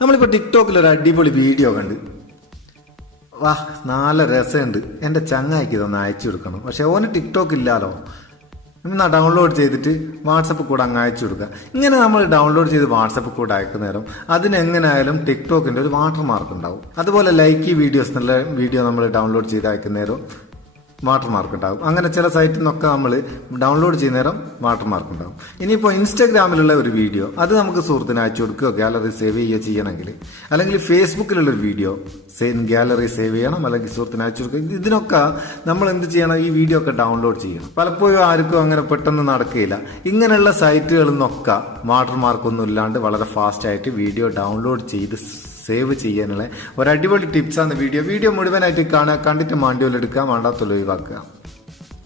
നമ്മളിപ്പോൾ ടിക്ടോക്കിൽ ഒരു അടിപൊളി വീഡിയോ കണ്ട്. വാ, നല്ല രസമുണ്ട്. എൻ്റെ ചങ്ങായിക്ക് ഇതൊന്ന് അയച്ചു കൊടുക്കണം. പക്ഷെ ഓന് ടിക്ടോക്ക് ഇല്ലാലോ. എന്നാ ഡൗൺലോഡ് ചെയ്തിട്ട് വാട്സപ്പ് കൂടെ അങ്ങ് അയച്ചു കൊടുക്കുക. ഇങ്ങനെ നമ്മൾ ഡൗൺലോഡ് ചെയ്ത് വാട്സപ്പ് കൂടെ അയക്കുന്ന നേരം അതിനെങ്ങനെയായാലും ടിക്ടോക്കിൻ്റെ ഒരു വാട്ടർമാർക്ക് ഉണ്ടാവും. അതുപോലെ ലൈക്ക് വീഡിയോസ് എന്നുള്ള വീഡിയോ നമ്മൾ ഡൗൺലോഡ് ചെയ്ത് അയക്കുന്ന നേരം വാട്ടർമാർക്ക് ഉണ്ടാകും. അങ്ങനെ ചില സൈറ്റിൽ നിന്നൊക്കെ നമ്മൾ ഡൗൺലോഡ് ചെയ്യുന്ന നേരം വാട്ടർമാർക്ക് ഉണ്ടാകും. ഇനിയിപ്പോൾ ഇൻസ്റ്റാഗ്രാമിലുള്ള ഒരു വീഡിയോ അത് നമുക്ക് സുഹൃത്തിന് അയച്ചു കൊടുക്കുകയോ ഗാലറി സേവ് ചെയ്യുകയോ ചെയ്യണമെങ്കിൽ, അല്ലെങ്കിൽ ഫേസ്ബുക്കിലുള്ളൊരു വീഡിയോ ഗാലറി സേവ് ചെയ്യണം, അല്ലെങ്കിൽ സുഹൃത്തിന് അയച്ചു കൊടുക്കുക. ഇതിനൊക്കെ നമ്മൾ എന്ത് ചെയ്യണം? ഈ വീഡിയോ ഒക്കെ ഡൗൺലോഡ് ചെയ്യണം. പലപ്പോഴും ആർക്കും അങ്ങനെ പെട്ടെന്ന് നടക്കുകയില്ല. ഇങ്ങനെയുള്ള സൈറ്റുകളിൽ നിന്നൊക്കെ വാട്ടർമാർക്കൊന്നും ഇല്ലാണ്ട് വളരെ ഫാസ്റ്റായിട്ട് വീഡിയോ ഡൗൺലോഡ് ചെയ്ത് സേവ് ചെയ്യാനുള്ള ഒരു അടിപൊളി ടിപ്സാണ് വീഡിയോ മുഴുവനായിട്ട് കാണുക. കണ്ടിട്ട് മാണ്ടിയോലെടുക്കുക, വേണ്ടാത്തൊല്ല ഒഴിവാക്കുക.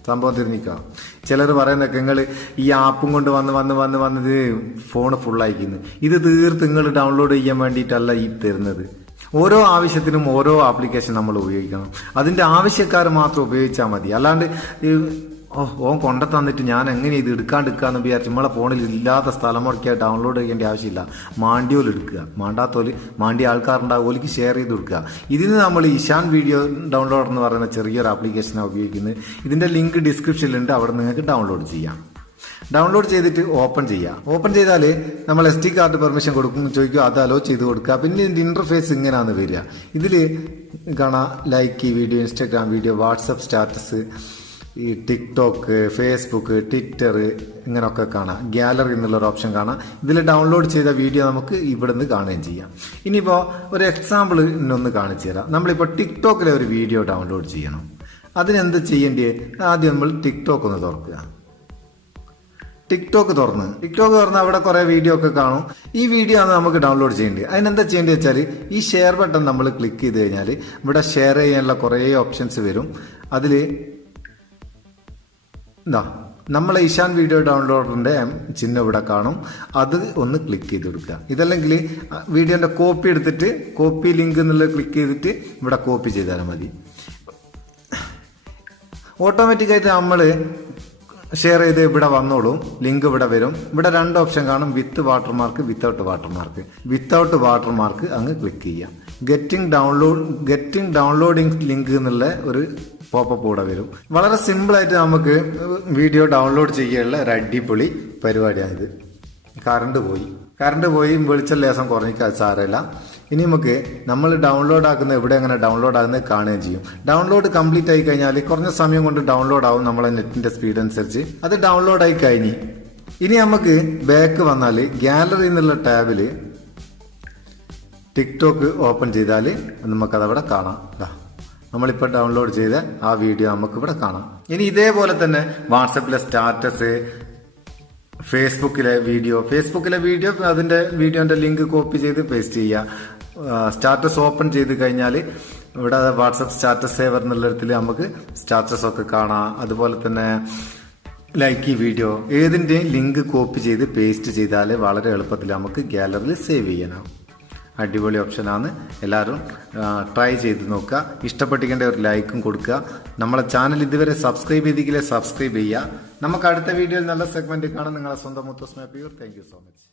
സംഭവം തിരിഞ്ഞിക്കുക. ചിലർ പറയുന്നൊക്കെ നിങ്ങൾ ഈ ആപ്പും കൊണ്ട് വന്നത് ഫോണ് ഫുള്ളായിക്കുന്നു. ഇത് തീർത്ത് നിങ്ങൾ ഡൗൺലോഡ് ചെയ്യാൻ വേണ്ടിയിട്ടല്ല ഈ തരുന്നത്. ഓരോ ആവശ്യത്തിനും ഓരോ ആപ്ലിക്കേഷൻ നമ്മൾ ഉപയോഗിക്കണം. അതിൻ്റെ ആവശ്യക്കാർ മാത്രം ഉപയോഗിച്ചാൽ മതി. അല്ലാണ്ട് ഓൻ കൊണ്ട തന്നിട്ട് ഞാൻ എങ്ങനെ ഇത് എടുക്കാന്ന് വിചാരിച്ചു നമ്മളെ ഫോണിൽ ഇല്ലാത്ത സ്ഥലം മുടക്കിയാൽ ഡൗൺലോഡ് ചെയ്യേണ്ട ആവശ്യമില്ല. മാണ്ടിയോൽ എടുക്കുക, മാണ്ടാത്തോല് മാണ്ടിയ ആൾക്കാരുണ്ടാവും, ഓലിക്ക് ഷെയർ ചെയ്ത് കൊടുക്കുക. ഇതിന് നമ്മൾ ഇഷാൻ വീഡിയോ ഡൗൺലോഡ് എന്ന് പറയുന്ന ചെറിയൊരു ആപ്ലിക്കേഷനാണ് ഉപയോഗിക്കുന്നത്. ഇതിൻ്റെ ലിങ്ക് ഡിസ്ക്രിപ്ഷനിലുണ്ട്, അവിടെ നിങ്ങൾക്ക് ഡൗൺലോഡ് ചെയ്യാം. ഡൗൺലോഡ് ചെയ്തിട്ട് ഓപ്പൺ ചെയ്യുക. ഓപ്പൺ ചെയ്താൽ നമ്മൾ SD കാർഡ് പെർമിഷൻ കൊടുക്കും ചോദിക്കുക, അത് അലോ ചെയ്ത് കൊടുക്കുക. പിന്നെ ഇതിൻ്റെ ഇൻ്റർഫേസ് ഇങ്ങനെയാണ് വരിക. ഇതിൽ കാണാം like video, Instagram video, WhatsApp status, ഈ ടിക്ടോക്ക്, ഫേസ്ബുക്ക്, ട്വിറ്റർ ഇങ്ങനെയൊക്കെ കാണാം. ഗാലറി എന്നുള്ളൊരു ഓപ്ഷൻ കാണാം. ഇതിൽ ഡൗൺലോഡ് ചെയ്ത വീഡിയോ നമുക്ക് ഇവിടുന്ന് കാണുകയും ചെയ്യാം. ഇനിയിപ്പോൾ ഒരു എക്സാമ്പിൾ ഇന്നൊന്ന് കാണിച്ചു തരാം. നമ്മളിപ്പോൾ ടിക്ടോക്കിലെ ഒരു വീഡിയോ ഡൗൺലോഡ് ചെയ്യണം. അതിനെന്ത് ചെയ്യേണ്ടത്? ആദ്യം നമ്മൾ ടിക്ടോക്ക് ഒന്ന് തുറക്കുക. ടിക്ടോക്ക് തുറന്ന് അവിടെ കുറേ വീഡിയോ ഒക്കെ കാണും. ഈ വീഡിയോ ആണ് നമുക്ക് ഡൗൺലോഡ് ചെയ്യേണ്ടത്. അതിനെന്താ ചെയ്യേണ്ടത് വെച്ചാൽ ഈ ഷെയർ ബട്ടൺ നമ്മൾ ക്ലിക്ക് ചെയ്ത് കഴിഞ്ഞാൽ ഇവിടെ ഷെയർ ചെയ്യാനുള്ള കുറേ ഓപ്ഷൻസ് വരും. അതിൽ നമ്മളെ ഇഷാൻ വീഡിയോ ഡൗൺലോഡറിൻ്റെ ചിഹ്നം ഇവിടെ കാണും. അത് ഒന്ന് ക്ലിക്ക് ചെയ്ത് കൊടുക്കുക. ഇതല്ലെങ്കിൽ വീഡിയോൻ്റെ കോപ്പി എടുത്തിട്ട് കോപ്പി ലിങ്ക് എന്നുള്ളത് ക്ലിക്ക് ചെയ്തിട്ട് ഇവിടെ കോപ്പി ചെയ്താലും മതി. ഓട്ടോമാറ്റിക്കായിട്ട് നമ്മൾ ഷെയർ ചെയ്ത് ഇവിടെ വന്നോളും. ലിങ്ക് ഇവിടെ വരും. ഇവിടെ 2 ഓപ്ഷൻ കാണും, with watermark, without watermark. Without watermark അങ്ങ് ക്ലിക്ക് ചെയ്യാം. ഗെറ്റിംഗ് ഡൗൺലോഡിംഗ് ലിങ്ക് എന്നുള്ള ഒരു പോപ്പപ്പ് കൂടെ വരും. വളരെ സിമ്പിളായിട്ട് നമുക്ക് വീഡിയോ ഡൗൺലോഡ് ചെയ്യാനുള്ള ഒരു അടിപൊളി പരിപാടിയാണിത്. കറണ്ട് പോയി വെളിച്ചം ലേസം കുറഞ്ഞിക്കാൻ സാരമില്ല. ഇനി നമുക്ക് നമ്മൾ ഡൗൺലോഡ് ആക്കുന്ന എവിടെ എങ്ങനെ ഡൗൺലോഡ് ആകുന്നത് കാണുകയും ചെയ്യും. ഡൗൺലോഡ് കംപ്ലീറ്റ് ആയി കഴിഞ്ഞാൽ കുറഞ്ഞ സമയം കൊണ്ട് ഡൗൺലോഡ് ആവും നമ്മളെ നെറ്റിന്റെ സ്പീഡ് അനുസരിച്ച്. അത് ഡൗൺലോഡ് ആയി കഴിഞ്ഞ് ഇനി നമുക്ക് ബാക്ക് വന്നാൽ ഗാലറി എന്നുള്ള ടാബിൽ ടിക്ടോക്ക് ഓപ്പൺ ചെയ്താൽ നമുക്കതവിടെ കാണാം. നമ്മളിപ്പോൾ ഡൗൺലോഡ് ചെയ്ത ആ വീഡിയോ നമുക്കിവിടെ കാണാം. ഇനി ഇതേപോലെ തന്നെ വാട്സപ്പിലെ സ്റ്റാറ്റസ്, ഫേസ്ബുക്കിലെ വീഡിയോ അതിൻ്റെ വീഡിയോൻ്റെ ലിങ്ക് കോപ്പി ചെയ്ത് പേസ്റ്റ് ചെയ്യുക. സ്റ്റാറ്റസ് ഓപ്പൺ ചെയ്ത് കഴിഞ്ഞാൽ ഇവിടെ വാട്സപ്പ് സ്റ്റാറ്റസ് സേവർ എന്നുള്ളിടത്തിൽ നമുക്ക് സ്റ്റാറ്റസ് ഒക്കെ കാണാം. അതുപോലെ തന്നെ ലൈക്ക് വീഡിയോ ഏതിൻ്റെയും ലിങ്ക് കോപ്പി ചെയ്ത് പേസ്റ്റ് ചെയ്താൽ വളരെ എളുപ്പത്തിൽ നമുക്ക് ഗാലറിയിൽ സേവ് ചെയ്യാനാവും. അടിപൊളി ഓപ്ഷനാണ്. എല്ലാവരും ട്രൈ ചെയ്ത് നോക്കുക. ഇഷ്ടപ്പെട്ടിക്കേണ്ട ഒരു ലൈക്കും കൊടുക്കുക. നമ്മളെ ചാനൽ ഇതുവരെ സബ്സ്ക്രൈബ് ചെയ്തിട്ടില്ലേ സബ്സ്ക്രൈബ് ചെയ്യുക. നമുക്ക് അടുത്ത വീഡിയോയിൽ നല്ല സെഗ്മെന്റ് കാണാം. നിങ്ങളെ സ്വന്തം Muthus Meppayur. Thank you so much.